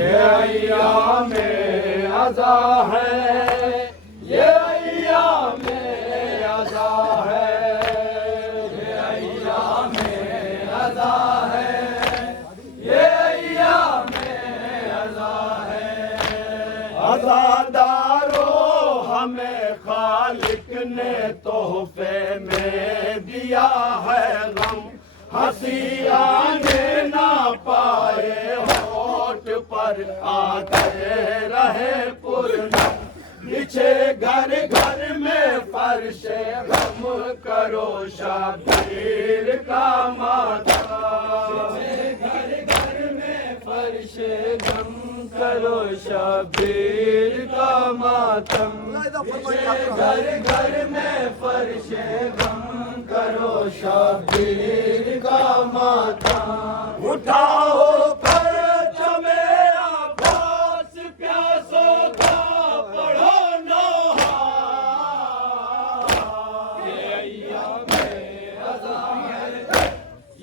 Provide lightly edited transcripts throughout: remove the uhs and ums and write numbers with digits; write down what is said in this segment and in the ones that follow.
ये अय्याम अज़ा है, ये अय्याम अज़ा है, ये अय्याम अज़ा है, ये अय्याम अज़ा है। अज़ादारो हमें खालिक ने तोहफे में दिया है गम, हंसी आने ना पाए होठ पर आते रहे पूर्णम, बिछे घर घर में फर्शे गम करो शबीर का माथा, बिछे घर घर में फर्शे गम करो शबीर का मातम, घर घर में फर्शे गम करो शबीर का मातम। उठाओ परचमे अब्बास प्यासों का पढ़ो नोहा, ये अय्याम अज़ा है,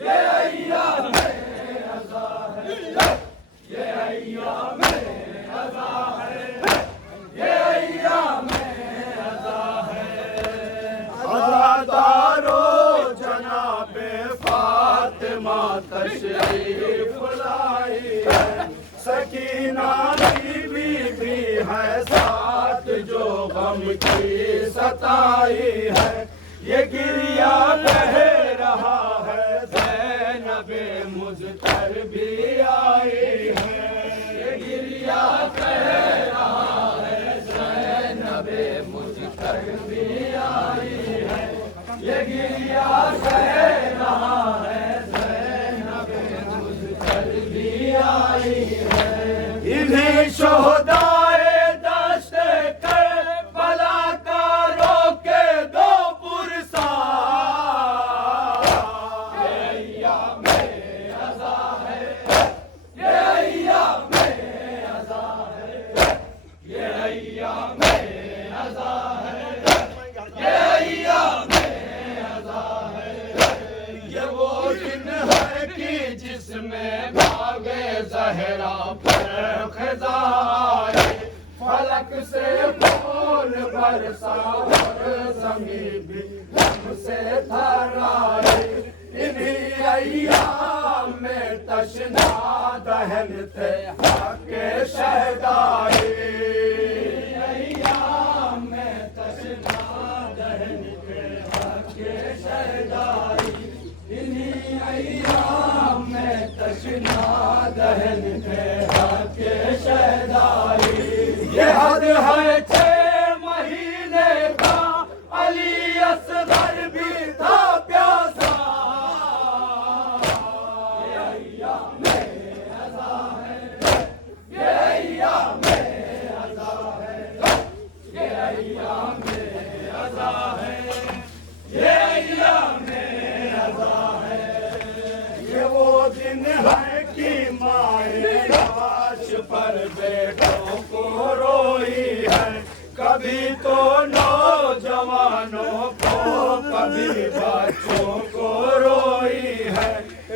ये अय्याम अज़ा है, ये अय्याम अज़ा है, ये अय्याम अज़ा है। अज़ादारो जनाबे फातिमा तशरीफ लाई है, सकीना बीवी भी है साथ जो गम की सताई है, ये गिरिया कह रहा है ज़ैनबे मुज़्तर भी आई है, ये गिरिया कह रहा है ज़ैनबे मुज़्तर भी आई है, ये गिरिया कह रहा है ज़ैनबे मुज़्तर भी आई है। इन्हें शोहदाए दश्ते करबला का रोके दो पुरसा, ये अय्याम अज़ा है, ये अय्याम अज़ा है, ये अय्याम अज़ा है, ये अय्याम अज़ा है। ये वो दिन है कि जिसमें भागे ज़हरा पर ख़ज़ा आए, फलक से फूल बरसा और ज़मीं भी हमसे थर्राए, इन्हीं अय्याम में तशना दहन थे हक़-ए शहदाई, अय्याम में तशना दहन थे हक़-ए शहदाई, इन्हीं अय्याम में तशना दहन थे हक़-ए शहदाई। ये हद है 6 महीने का अली असग़र भी था प्यासा, ये अय्याम अज़ा है, ये अय्याम अज़ा है, ये अय्याम अज़ा है, ये अय्याम अज़ा है। ये वो दिन है कि माए लाश पर बेटों को रोई है, कभी तो नौजवानों को कभी बच्चों को रोई है,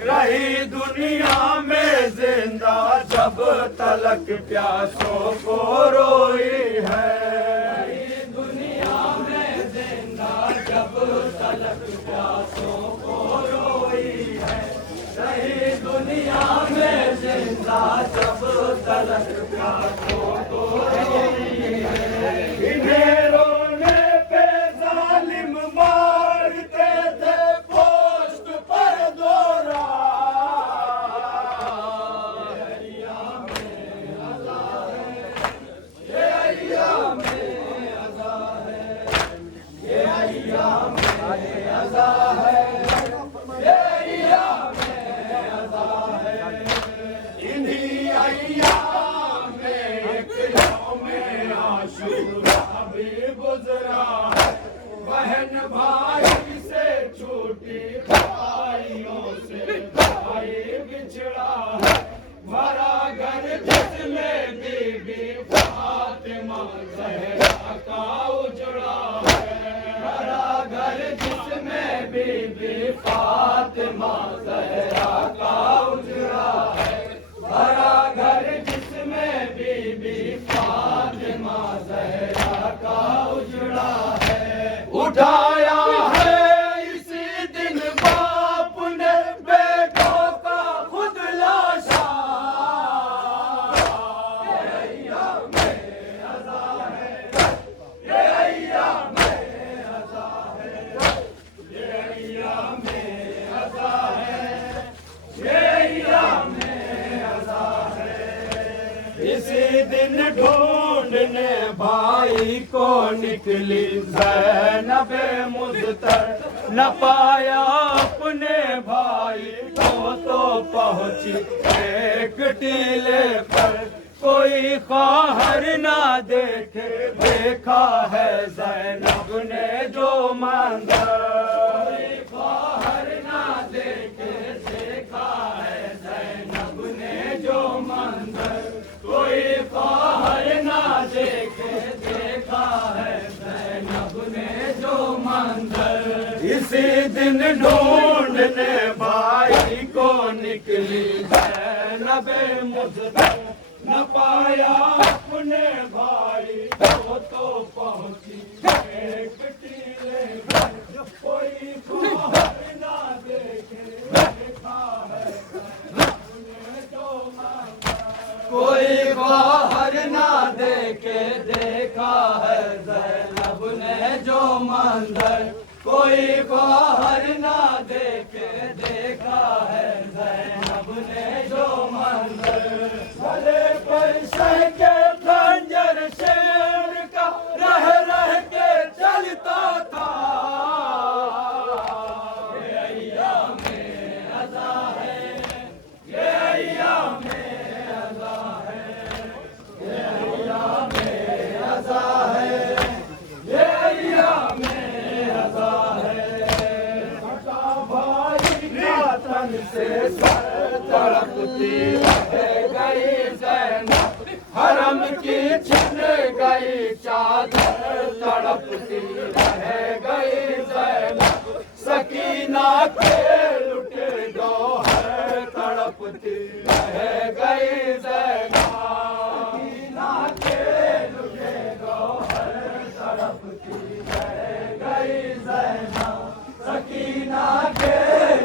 रही दुनिया में जिंदा जब तलक प्यासों को रोई है, रही दुनिया में जिंदा जब तलक प्यासों को रोई है, रही दुनिया में जिंदा जब तलक प्यासों को रोई है। इन्हें रोने पे जालिम मारते थे पोस्ट पर दोहरा, ये अय्याम अज़ा है, ये अय्याम अज़ा है, ये अय्याम अज़ा है, ये अय्याम अज़ा है। इन्हीं अय्याम में एक यौम आशूरा भी गुज़रा है, बहन भाई से छूटी, भाइयों से भाई बिछड़ा है, भरा घर जिसमें बीबी फातिमा ज़हरा का उजड़ा है, भरा घर जिसमें बीबी फातिमा ज़हरा का उजड़ा है, भरा घर जिसमें इसी दिन ढूंढने भाई को निकली ज़ैनब मुज़्तर, न पाया अपने भाई को तो पहुंची एक टीले पर। कोई ख़्वाहर ना देखे देखा है ज़ैनब ने जो मांगा, कोई ख़्वाहर ना देखे देखा है ज़ैनब ने जो मांगा, कोई ख़्वाहर ना देखे देखा है ज़ैनब ने जो मंजर। इसी दिन ढूंढने भाई को निकली ज़ैनब मुज़्तर, न पाया अपने भाई को तो पहुंची एक टीले पर। कोई ख़्वाहर ना देखे देखा है ज़ैनब ने जो मांगा, कोई ख़्वाहर ना देखे देखा है ज़ैनब ने जो मंजर, कोई ख़्वाहर ना देखे देखा है ज़ैनब ने जो मंजर। भले पैसे के खंजर शेर का रह रह के चलता था, ये अय्याम अज़ा है, ये अय्याम अज़ा है, ये अय्याम अज़ा है, ये अय्याम अज़ा है। कटा भाई का तन से सर तड़पती रह गई ज़ैनब, हरम की छिन गई चादर तड़पती रह गई ज़ैनब, सकीना के लुटे गौहर तड़पती रह गई ज़ैनब, सकीना के लुटे गौहर तड़पती रह गई ज़ैनब, सकीना के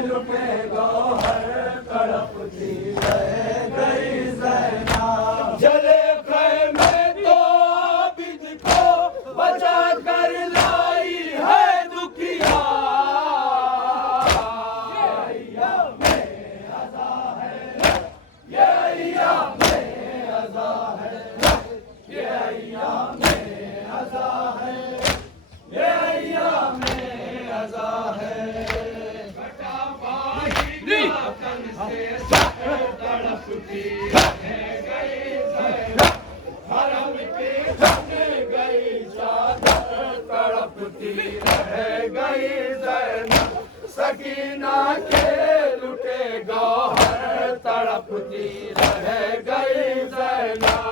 लुटे गौहर तड़पती रह गई ज़ैनब। जले ख़ैमे तो आबिद को बचा कर लाई है दुखिया, ये अय्याम अज़ा है, ये अय्याम अज़ा है, ये अय्याम अज़ा है, ये अय्याम अज़ा है। कटा भाई का तन से सर तड़पती रह गई ज़ैनब, हरम की छिन गई चादर तड़पती रह गई ज़ैनब, सकीना के लुटे गौहर तड़पती रह गई ज़ैनब,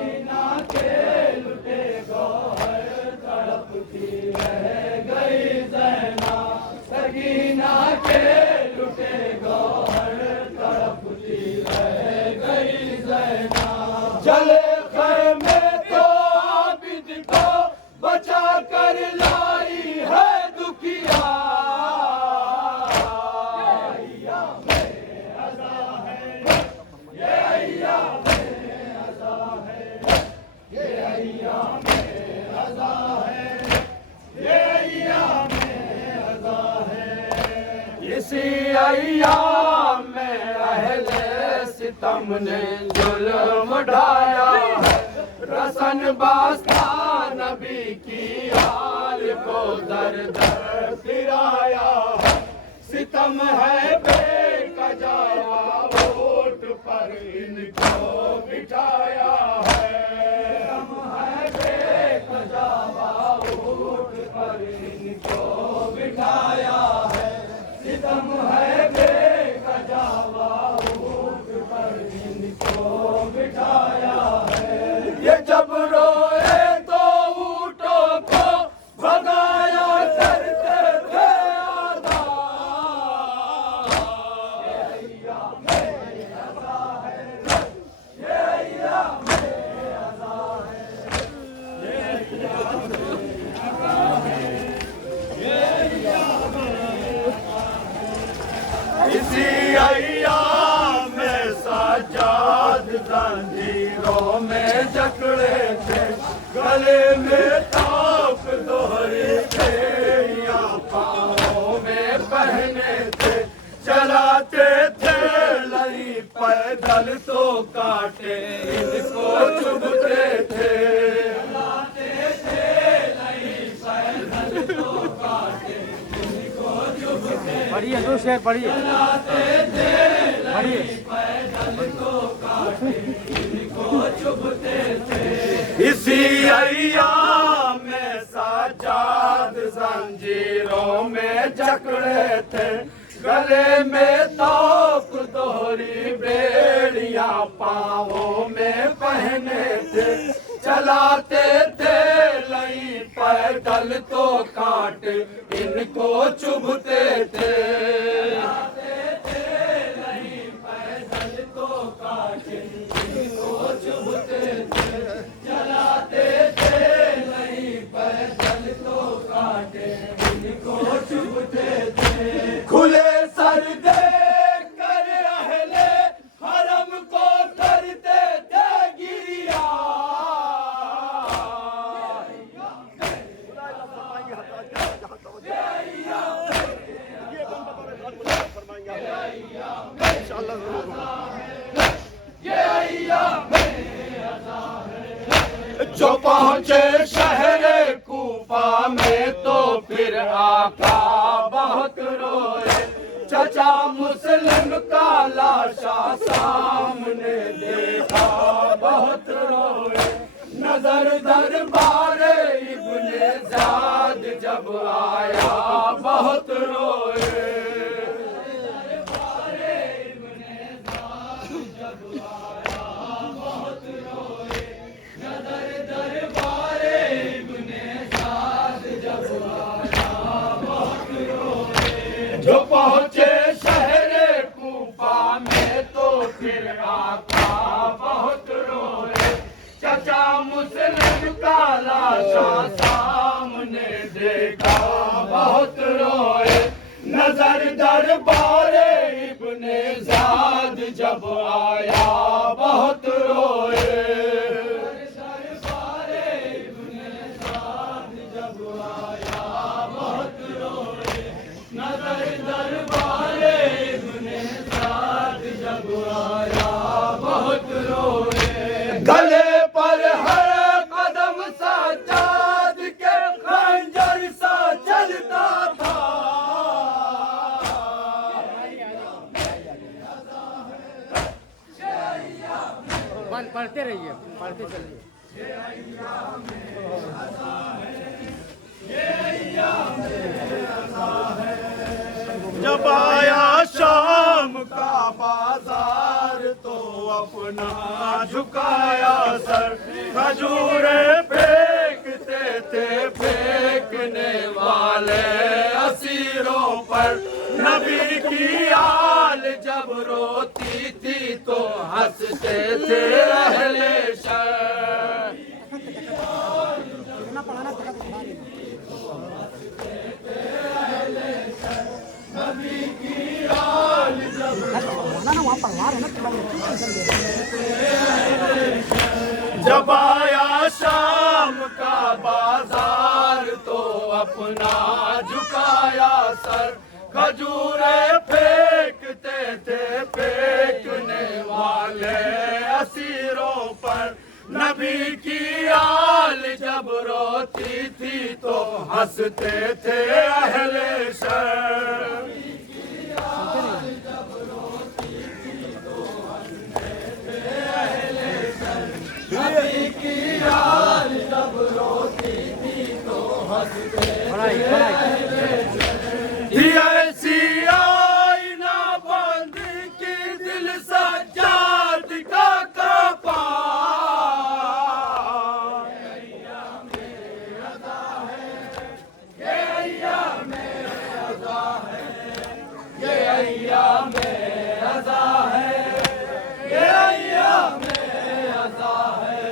सकीना के लुटे गौहर तड़पती रह गई ज़ैनब, सकीना के लुटे गौहर तड़पती रह गई ज़ैनब। जले ख़ैमे तो आबिद को बचा कर लाई है दुखिया, ये अय्याम अज़ा है, ये अय्याम अज़ा है, ये अय्याम अज़ा है, ये अय्याम अज़ा है। इसी अय्याम में अहले सितम ने जुल्म ढाया है, रसन बास्ता नबी की हाल को दर दर फिराया है। सितम है बेकजावा वोट पर इनको बिठाया है, सितम है बेकजावा वोट पर इनको बिठाया है, सितम है बेकजावा वोट पर इनको बिठाया है। ये जब रोए तो ऊँटों को भगाया करते थे आदा, ये अय्याम अज़ा है, ये अय्याम अज़ा है, ये अय्याम अज़ा है, ये अय्याम अज़ा है। इसी अय्याम में सज्जाद जंजीरों में जकड़े थे, गले में ताक दोहरे थे या पाँवों में पहने थे, चलाते थे लई पर पैदल तो काटे इनको चुभते थे, चलाते थे नहीं पैदल तो काटे इनको चुभते, पढ़िए दो शेर पढ़िए, चलाते थे पढ़िए। पैदल तो काटे इनको चुभते थे। इसी अय्याम में साजाद जंजीरों में जकड़े थे, गले में तोप दोहरी बेड़ियां पाँवों में पहने थे, चलाते थे लई पैदल तो काट इनको चुभते थे, चलाते थे लई पैदल तो काट इनको चुभते थे, चलाते थे लई पैदल तो काट इनको चुभते थे। खुले सर देख कर अहले हरम को करते थे गिरिया, जो पहुंचे शहर कूफा में तो फिर आका बहुत रोए, चचा मुस्लिम का लाशा सामने देखा बहुत रोए, नजर दरबारे इब्ने ज़ाद जब आया बहुत रोए, दरबारे इब्ने ज़ाद जब आया बहुत रोए, नजर दरबारे इब्ने ज़ाद जब आया बहुत रोए, जो पहुंचे शहर कूफा में तो फिर आका बहुत रोए, चचा मुस्लिम का लाशा सामने देखा बहुत रोए, नजर दरबारे इब्ने ज़ाद जब आया बहुत रोए, दरबारे इब्ने ज़ाद जब आया बहुत रोए, नजर दरबारे इब्ने ज़ाद जब आया बहुत रोए, गले पर हर कदम साजाद के खंजर सा चलता था, पढ़ते रहिए, पढ़ते चलिए। जब आया शाम का बाजार तो अपना झुकाया सर, खजूरे फेंकते थे फेंकने वाले असीरों पर, नबी की आल जब रोती थी तो हंसते थे अहले शर, नबी की आल जब जब आया शाम का बाजार तो अपना झुकाया सर, खजूरे फेंकते थे फेंकने वाले असीरों पर, नबी की आल जब रोती थी तो हंसते थे अहले शर, नबी की आल जब रोती थी तो हंसते थे, ऐसी आईना बंद की दिल सज्जाद का कापा, ये अय्याम अज़ा है, ये अय्याम अज़ा है, ये अय्याम अज़ा है।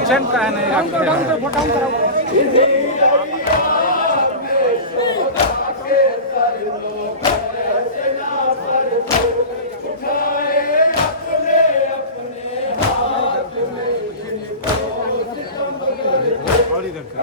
किचन का है नहीं और इधर का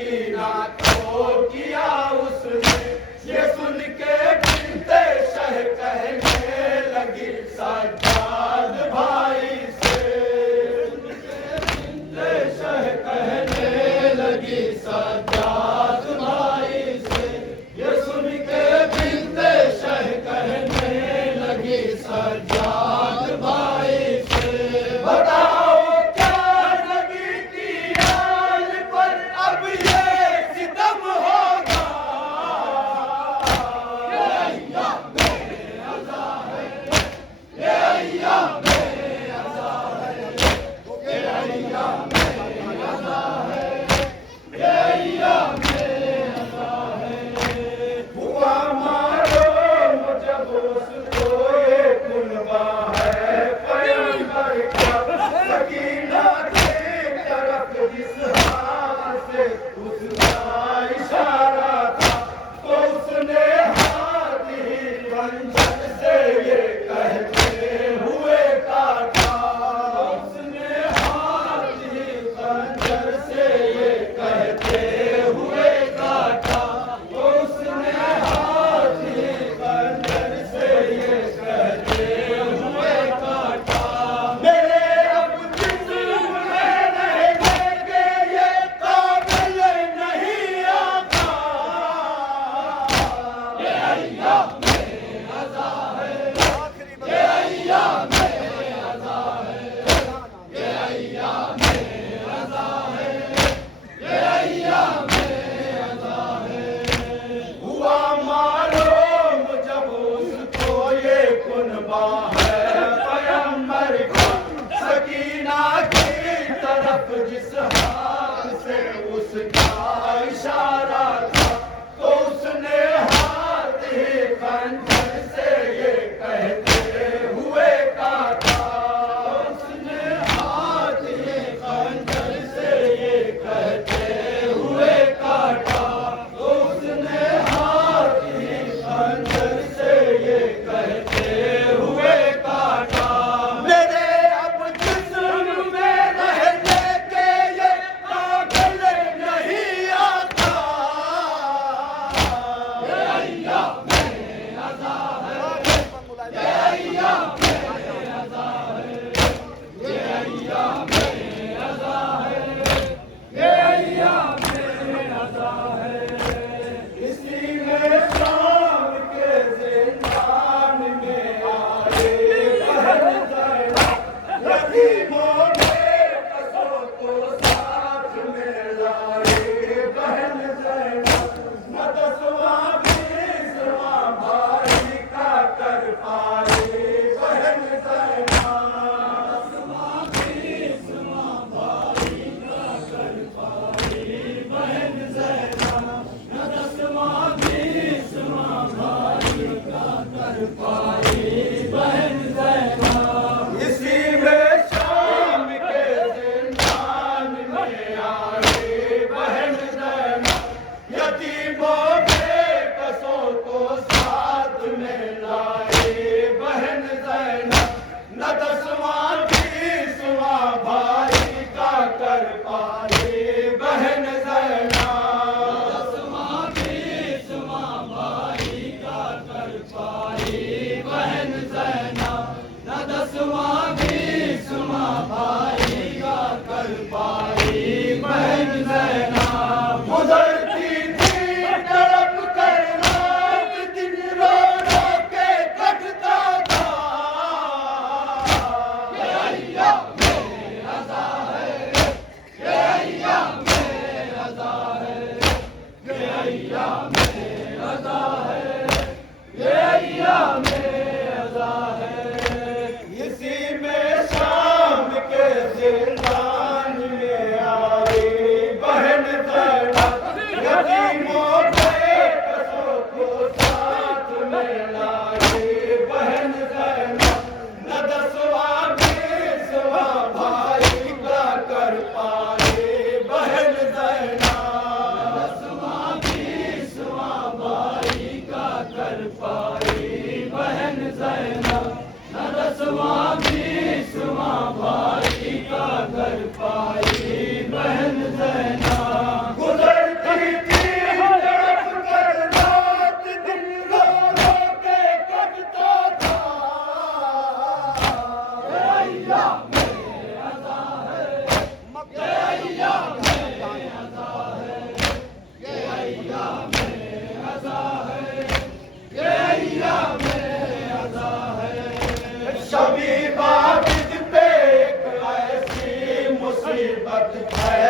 सकीना को किया उसने, ये सुन के बिनते शह कहने लगी सज्जाद भाई से, बिनते शह कहने लगी सज्जाद भाई से, ये सुन के बिनते शह कहने लगी सज्जाद भाई से। बताओ क्या नबी की आल पर अब ये सितम होगा, ये अय्याम अज़ा है, ये अय्याम अज़ा है, ये अय्याम अज़ा है, ये अय्याम अज़ा है। हुआ मालूम जब उसको ये कुनबा है पैगंबर का, सकीना की तरफ जिस हाथ से उसका इशारा था, तो उसने हाथ ही खंजर से ये कहते हुए काटा, उसने हाथ ही खंजर से ये कहते हुए काटा, उसने हाथ ही खंजर से ये कहते हुए काटा। मेरे अब जिस्म में रहने के ये काबिल नहीं आता, ये अय्याम अज़ा है, ये अय्याम अज़ा है, ये अय्याम अज़ा है, ये अय्याम अज़ा है। हुआ मालूम जब उसको ये कुनबा है पैगंबर का, सकीना की तरफ जिस हाथ से उसका इशारा था, तो उसने हाथ ही खंजर से ये कहते हुए काटा, उसने हाथ ही खंजर से ये कहते हुए काटा, उसने हाथ ही खंजर से ये कहते हुए काटा। मेरे अब जिस्म में रहने के ये काबिल नहीं आता, ये अय्याम अज़ा है, ये अय्याम अज़ा है, ये अय्याम अज़ा है, ये अय्याम अज़ा है। इसी में शाम के ज़िंदान में आए बहन ज़ैनब, यतीमों के कसों को साथ में लाए बहन ज़ैनब, न दसवां बीसवां भाई का कर पाए बहन ज़ैनब, दसवां बीसवां भाई का कर पाए बहन ज़ैनब, न दसवां बीसवां भाई का कर पाए बहन ज़ैनब। इसी में शाम के ज़िंदान में आए बहन ज़ैनब, यतीमों के कसों को साथ में लाए बहन ज़ैनब, न दसवां बीसवां भाई का कर पाए बहन ज़ैनब, दसवां बीसवां भाई का कर पाए बहन ज़ैनब, न दसवां बीसवां भाई का कर पाए बहन ज़ैनब। गुज़रती थी तड़प कर रात दिन रो रो के कटता था, ये अय्याम अज़ा है, ये चिपकाए